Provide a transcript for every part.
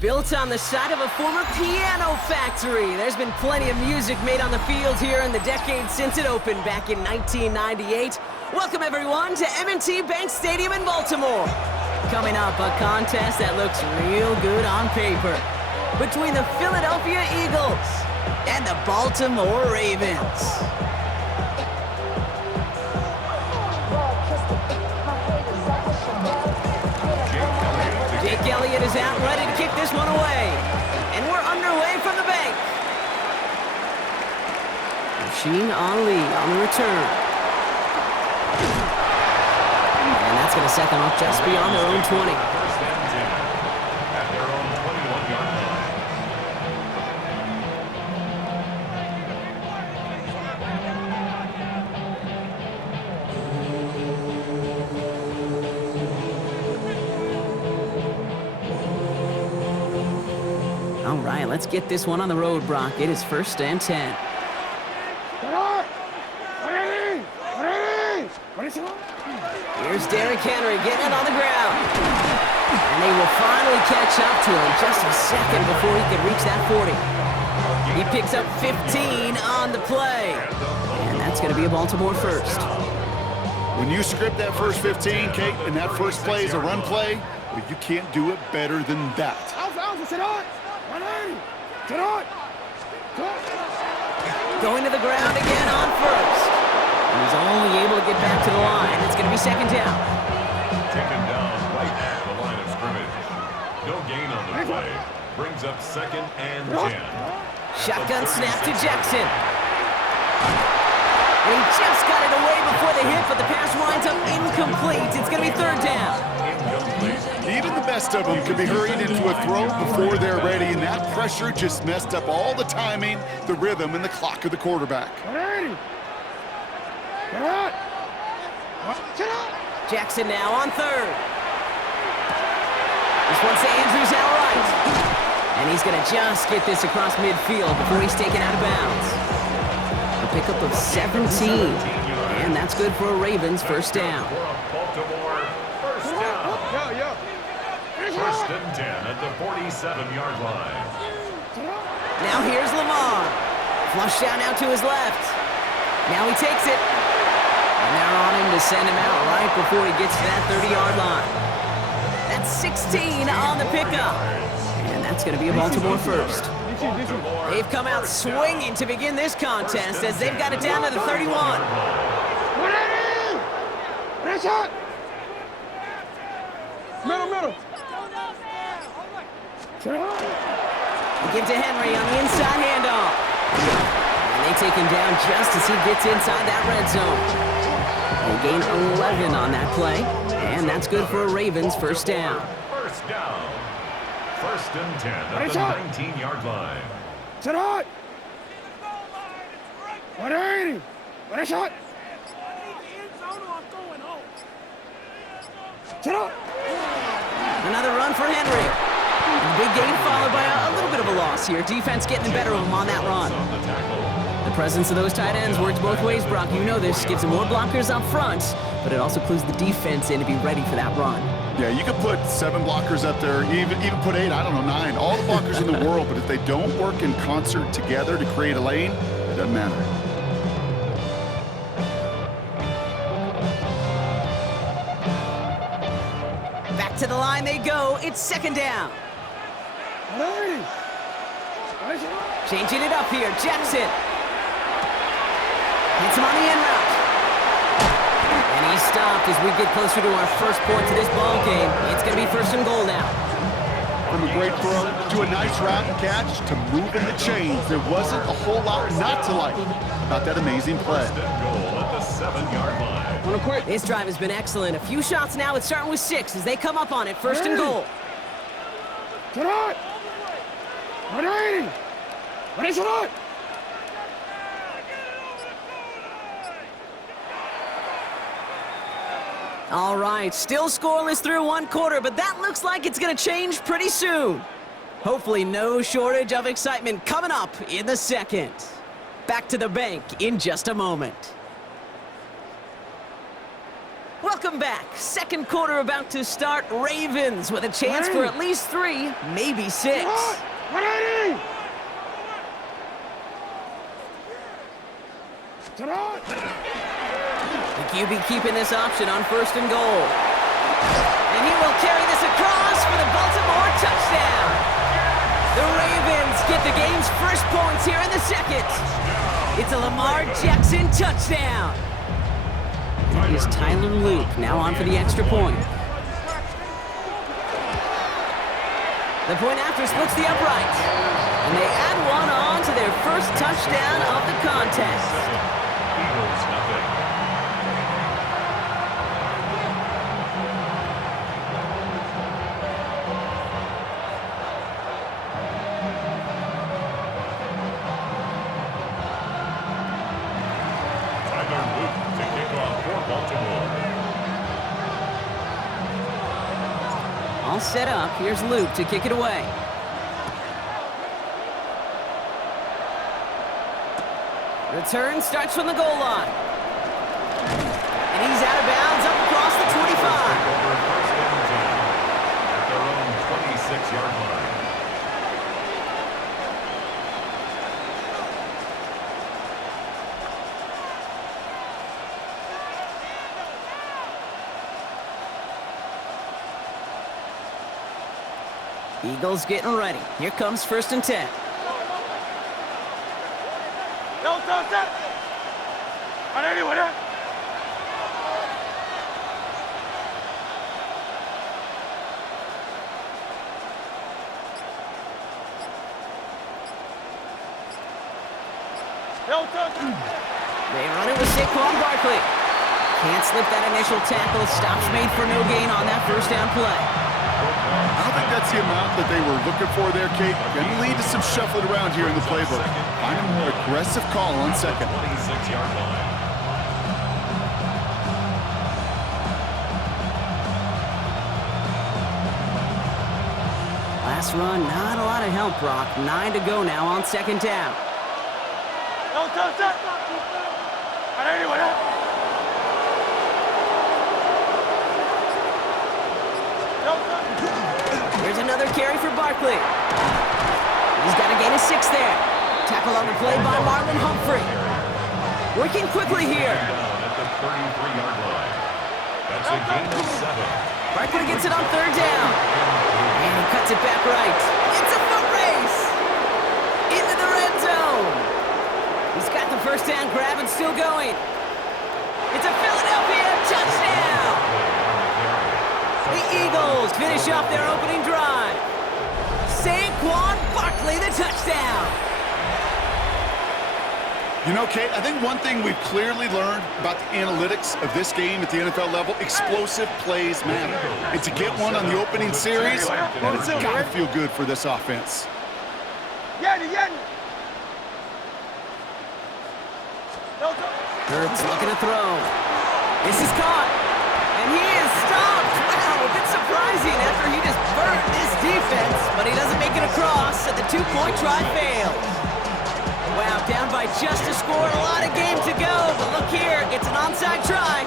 Built on the side of a former piano factory, there's been plenty of music made on the field here in the decade since it opened back in 1998. Welcome everyone to M&T Bank Stadium in Baltimore. Coming up, a contest that looks real good on paper between the Philadelphia Eagles and the Baltimore Ravens. Jake Elliott is out, ready to kick this one away. And we're underway from the bank. Rasheen Ali on the return. And that's going to set them up just beyond their own 20. All right, let's get this one on the road, Brock. It is 1st and 10. Here's Derrick Henry getting it on the ground. And they will finally catch up to him just a second before he could reach that 40. He picks up 15 on the play. And that's going to be a Baltimore first. When you script that first 15, Kate, and that first play is a run play, well, you can't do it better than that. Going to the ground again on first. And he's only able to get back to the line. It's going to be 2nd down. Taken down right at the line of scrimmage. No gain on the play. Brings up 2nd and 10. Shotgun snap to Jackson. And he just got it away before the hit, but the pass winds up incomplete. It's going to be 3rd down. Even the best of them can be hurried into a throw before they're ready, and that pressure just messed up all the timing, the rhythm, and the clock of the quarterback. Jackson now on 3rd. This one's to Andrews outright. And he's going to just get this across midfield before he's taken out of bounds. A pickup of 17. And that's good for a Ravens 1st down. First and 10 at the 47-yard line. Now here's Lamar. Flushed down now to his left. Now he takes it. And they're on him to send him out right before he gets to that 30-yard line. That's 16 on the pickup. And that's going to be a Baltimore first. They've come out swinging to begin this contest as they've got it down to the 31. Middle. Give to Henry on the inside handoff. And they take him down just as he gets inside that red zone. They gain 11 on that play, and that's good for a Ravens 1st down. First down. 1st and 10 at the 19-yard line. Another run for Henry. Big gain followed by a little bit of a loss here. Defense getting the better of him on that run. The presence of those tight ends works both ways, Brock. You know this. Gives them more blockers up front, but it also clues the defense in to be ready for that run. Yeah, you could put 7 blockers up there, even put 8, I don't know, 9. All the blockers in the world, but if they don't work in concert together to create a lane, it doesn't matter. Back to the line they go. It's 2nd down. Changing it up here. Jackson. Hits him on the in route. And he's stopped as we get closer to our first point to this ball game. It's going to be 1st and goal now. From a great throw to a nice route and catch to moving the chains, there wasn't a whole lot not to like about that amazing play. First and goal at the 7-yard line. This drive has been excellent. A few shots now. It's starting with 6 as they come up on it. 1st and goal. All right, still scoreless through 1 quarter, but that looks like it's going to change pretty soon. Hopefully no shortage of excitement coming up in the 2nd. Back to the bank in just a moment. Welcome Welcome back. Second quarter about to start. Ravens with a chance for at least 3, maybe 6. 180! The QB keeping this option on 1st and goal. And he will carry this across for the Baltimore touchdown. The Ravens get the game's first points here in the second. It's a Lamar Jackson touchdown. Here's Tyler Luke now on for the extra point. The point after splits the upright. And they add one on to their first touchdown of the contest. Eagles nothing. Tyler Luke to kick off for Baltimore. All set up. Here's Luke to kick it away. Return starts from the goal line. And he's out of bounds up across the 25. Over first and 10 at their own 26-yard line. Eagles getting ready. Here comes 1st and 10. They run it with Saquon Barkley. Can't slip that initial tackle. Stops made for no gain on that first down play. I don't think that's the amount that they were looking for there, Kate. Going to lead to some shuffling around here in the playbook. Find a more aggressive call on second. 26-yard line. Last run, not a lot of help, Brock. 9 to go now on 2nd down. Here's another carry for Barkley. He's got to gain a 6 there. Tackle on the play by Marlon Humphrey. Working quickly here. Down at the 33-yard line. That's a gain of 7. Barkley gets it on 3rd down. And he cuts it back right. It's a foot race. Into the red zone. He's got the first down grab and still going. It's a Philadelphia touchdown. The Eagles finish off their opening drive. Saquon Barkley, the touchdown. You know, Kate, I think one thing we've clearly learned about the analytics of this game at the NFL level, explosive plays matter. And to get one on the opening series, it's got to feel good for this offense. Hurts looking to throw. This is caught. And he is stopped. Wow, a bit surprising after he just burned this defense. But he doesn't make it across, and the 2-point try failed. Wow, down by just a score. A lot of game to go. But look here, it's an onside try.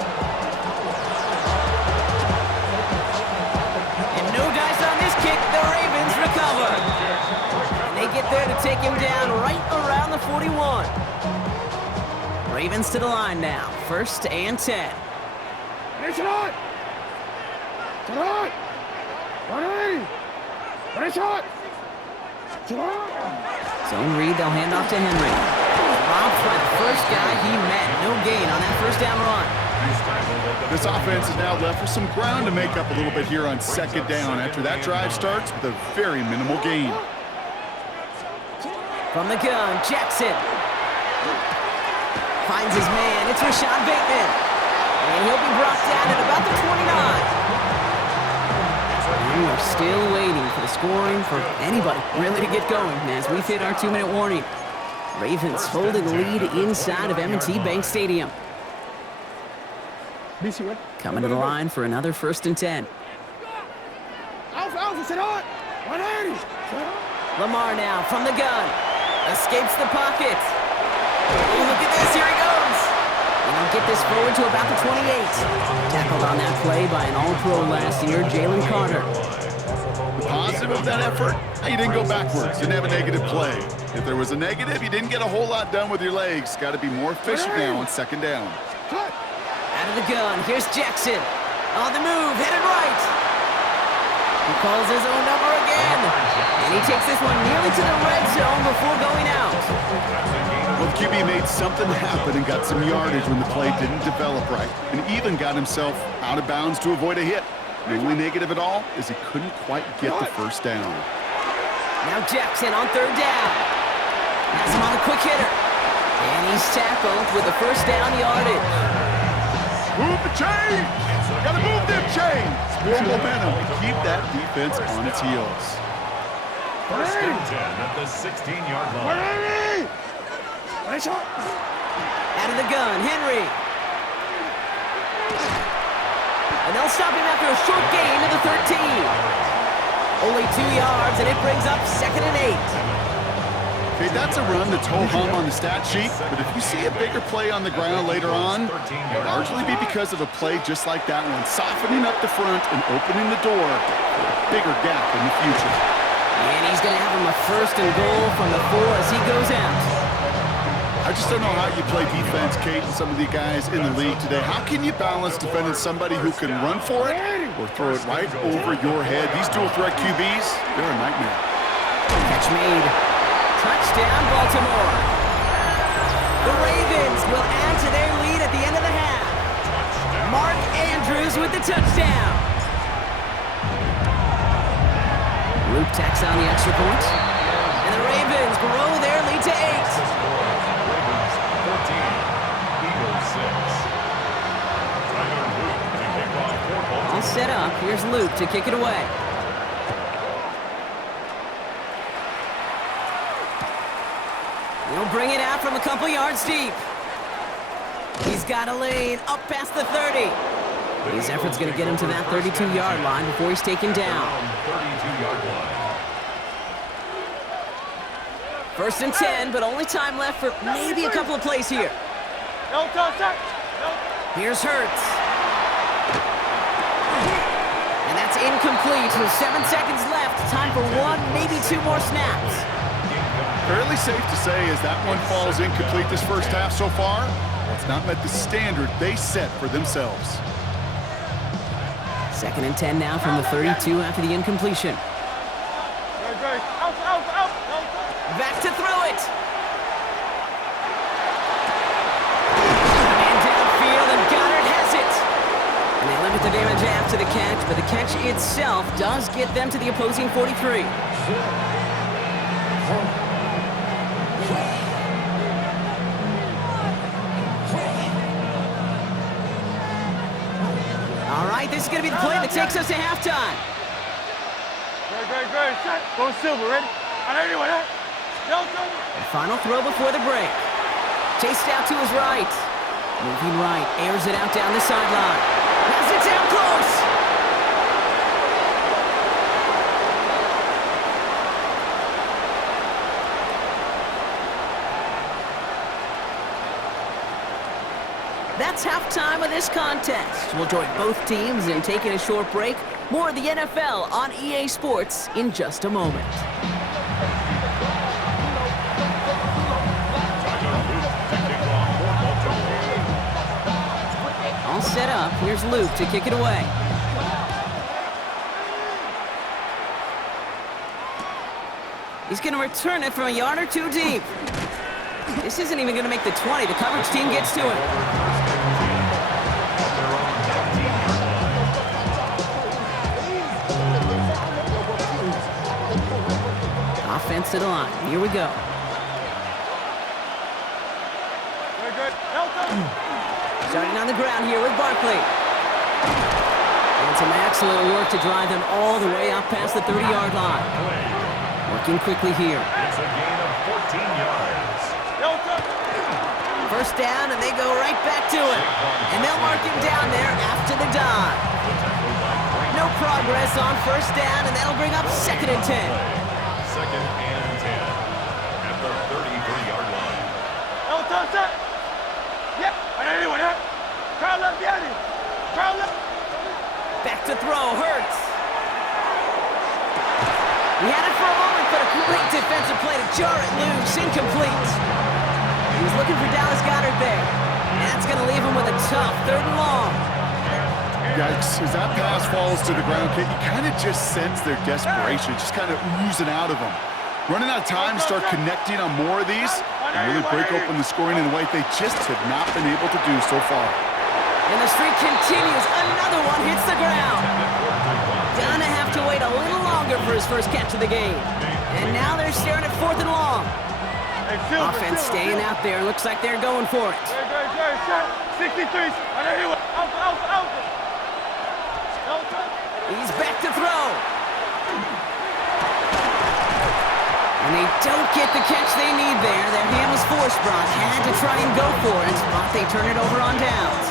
And no dice on this kick. The Ravens recover. And they get there to take him down right around the 41. Ravens to the line now. 1st and 10. Zone read, they'll hand off to Henry. Robbed by the first guy he met. No gain on that first down run. This offense is now left with some ground to make up a little bit here on 2nd down after that drive starts with a very minimal gain. From the gun, Jackson. Finds his man. It's Rashad Bateman. And he'll be brought down at about the 29. We are still waiting for the scoring for anybody really to get going as we've hit our 2-minute warning. Ravens holding the lead inside of M&T Bank Stadium. Coming to the line for another 1st and 10. Lamar now from the gun. Escapes the pocket. Oh, look at this. Here he goes. And they'll get this forward to about the 28. Tackled on that play by an All-Pro last year, Jalen Carter. The positive of that effort, you didn't go backwards. Didn't have a negative play. If there was a negative, you didn't get a whole lot done with your legs. Got to be more efficient now on second down. Out of the gun, here's Jackson. On the move, headed right. He calls his own number again. And he takes this one nearly to the red zone before going out. Well, the QB made something happen and got some yardage when the play didn't develop right. And even got himself out of bounds to avoid a hit. The only negative at all is he couldn't quite get the first down. Now Jackson on third down. Has him on the quick hitter. And he's tackled with the first down yardage. Move the chains! Gotta move them chains! More momentum to keep that defense on its heels. First and 10 at the 16-yard line. Out of the gun, Henry. And they'll stop him after a short gain to the 13. Only 2 yards, and it brings up 2nd and 8. Okay, that's a run that's ho-hum on the stat sheet, but if you see a bigger play on the ground later on, it'll largely be because of a play just like that one, softening up the front and opening the door for a bigger gap in the future. And he's going to have him a 1st and goal from the 4 as he goes out. I just don't know how you play defense, Kate, and some of the guys in the league today. How can you balance defending somebody who can run for it or throw it right over your head? These dual-threat QBs, they're a nightmare. Catch made. Touchdown, Baltimore. The Ravens will add to their lead at the end of the half. Mark Andrews with the touchdown. Luke tacks on the extra point. And the Ravens grow their lead to 8. All set up. Here's Luke to kick it away. He'll bring it out from a couple yards deep. He's got a lane up past the 30. His effort's going to get him to that 32-yard line before he's taken down. 32-yard line. 1st and 10, but only time left for maybe a couple of plays here. Here's Hurts. And that's incomplete with 7 seconds left. Time for 1, maybe 2 more snaps. Fairly safe to say as that one falls incomplete this first half so far, it's not met the standard they set for themselves. 2nd and 10 now from the 32 after the incompletion. Back to throw it. Man downfield, and Goddard has it. And they limit the damage after the catch, but the catch itself does get them to the opposing 43. All right, this is going to be the play that takes us to halftime. Great. Go silver, ready? The final throw before the break. Chased out to his right. Moving right, airs it out down the sideline. Has it down close. That's halftime of this contest. We'll join both teams in taking a short break. More of the NFL on EA Sports in just a moment. All set up. Here's Luke to kick it away. He's going to return it from a yard or 2 deep. This isn't even going to make the 20. The coverage team gets to it. Offense to the line. Here we go. Starting on the ground here with Barkley. And some excellent work to drive them all the way up past the 30-yard line. Working quickly here. It's a gain of 14 yards. First down, and they go right back to it. And they'll mark him down there after the dive. No progress on first down, and that'll bring up 2nd and 10. 2nd and 10 at the 33-yard line. Back to throw, Hurts. He had it for a moment, but a great defensive play to jar it loose. Incomplete. He was looking for Dallas Goedert there. And that's going to leave him with a tough 3rd and long. Yikes, as that pass falls to the ground, Kate, you kind of just sense their desperation, just kind of oozing out of them. Running out of time to start connecting on more of these and really break open the scoring in a way they just have not been able to do so far. And the streak continues. Another one hits the ground. Gonna have to wait a little longer for his first catch of the game. And now they're staring at 4th and long. Offense staying out there. Looks like they're going for it. 63. He's back to throw. And they don't get the catch they need there. Their hand was forced, Brock. Had to try and go for it, but they turn it over on downs.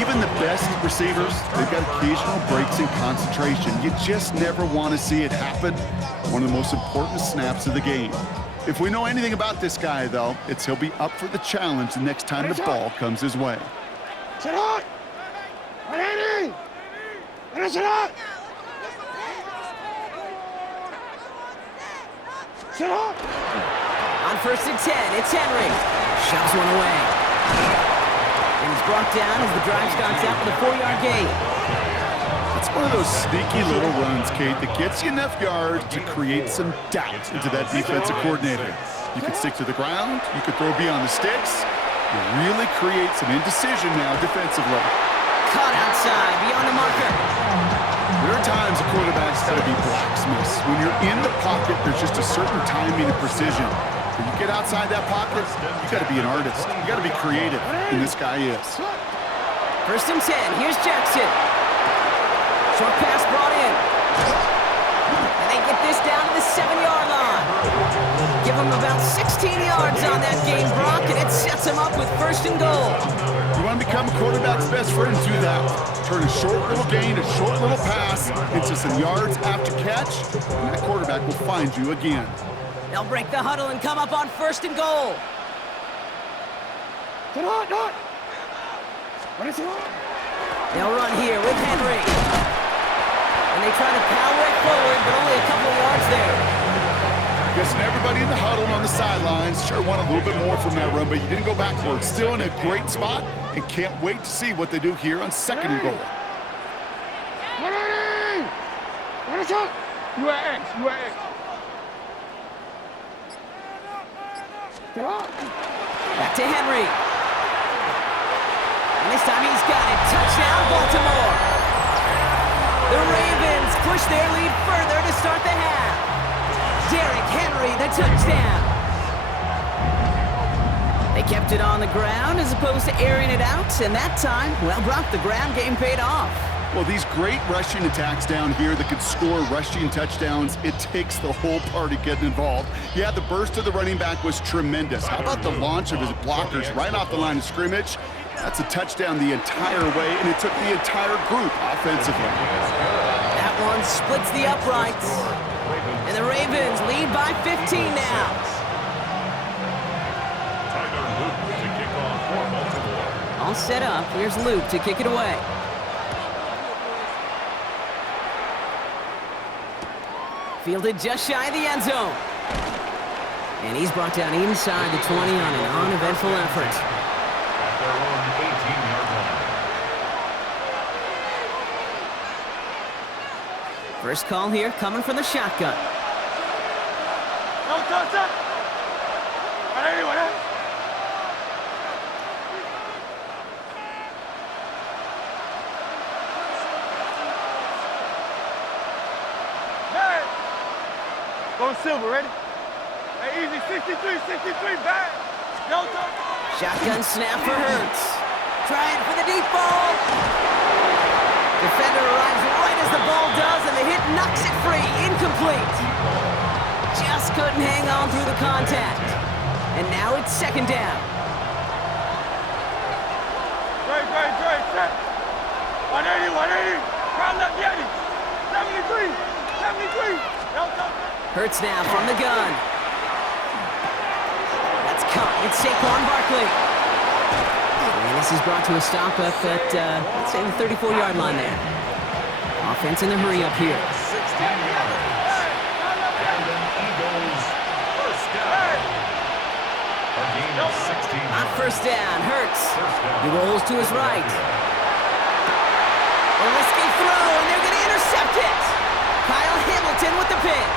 Even the best receivers, they've got occasional breaks in concentration. You just never want to see it happen. One of the most important snaps of the game. If we know anything about this guy, though, it's he'll be up for the challenge the next time the ball comes his way. Sit up! 180! Sit up! Sit up! On 1st and 10, it's Henry. Shoves one away. And he's brought down as the drive starts out with a 4-yard gain. It's one of those sneaky little runs, Kate, that gets you enough yards to create some doubt into that defensive coordinator. You can stick to the ground, you can throw beyond the sticks, you really create some indecision now defensively. Caught outside, beyond the marker. There are times a quarterback's got to be blacksmiths. When you're in the pocket, there's just a certain timing and precision. When you get outside that pocket, you got to be an artist. You got to be creative, and this guy is. 1st and 10, here's Jackson. Short pass brought in. And they get this down to the 7-yard line. Give him about 16 yards on that game, Brock, and it sets him up with 1st and goal. You want to become a quarterback's best friend, do that. Turn a short little gain, a short little pass into some yards after catch, and that quarterback will find you again. They'll break the huddle and come up on 1st and goal. They'll run here with Henry. And they try to power it forward, but only a couple of yards there. Guessing everybody in the huddle and on the sidelines sure want a little bit more from that run, but you didn't go backwards. Still in a great spot, and can't wait to see what they do here on 2nd and goal. You are X. Back to Henry. And this time he's got it. Touchdown, Baltimore. The Ravens push their lead further to start the half. Derrick Henry, the touchdown. They kept it on the ground as opposed to airing it out, and that time, well, Brock, the ground game paid off. Well, these great rushing attacks down here that could score rushing touchdowns, it takes the whole party getting involved. Yeah, the burst of the running back was tremendous. How about the launch of his blockers right off the line of scrimmage? That's a touchdown the entire way, and it took the entire group offensively. That one splits the uprights. And the Ravens lead by 15 now. All set up. Here's Luke to kick it away. Fielded just shy of the end zone. And he's brought down inside the 20 on an uneventful effort. At their own 18-yard line. First call here coming from the shotgun. Go Silver, ready? Hey, easy, 63, back. Shotgun snap for Hurts. Trying for the deep ball. Defender arrives right as the ball does, and the hit knocks it free. Incomplete. Just couldn't hang on through the contact. And now it's 2nd down. Great, set. 180. Crowd left, Yeti. 73. Hurts now from the gun. That's caught. It's Saquon Barkley. And this is brought to a stop up at, let's say, the 34-yard line there. Offense in the hurry up here. 16 yards. And an Eagles first down. A gain of 16 yards. On first down, Hurts. First down. He rolls to his right. A risky throw, and they're going to intercept it. Kyle Hamilton with the pick.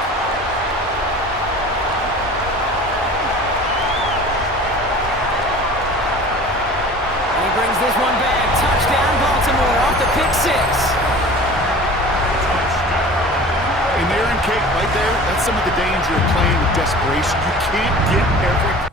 And he brings this one back. Touchdown, Baltimore, off the pick six. And there in Kate, right there, that's some of the danger of playing with desperation. You can't get every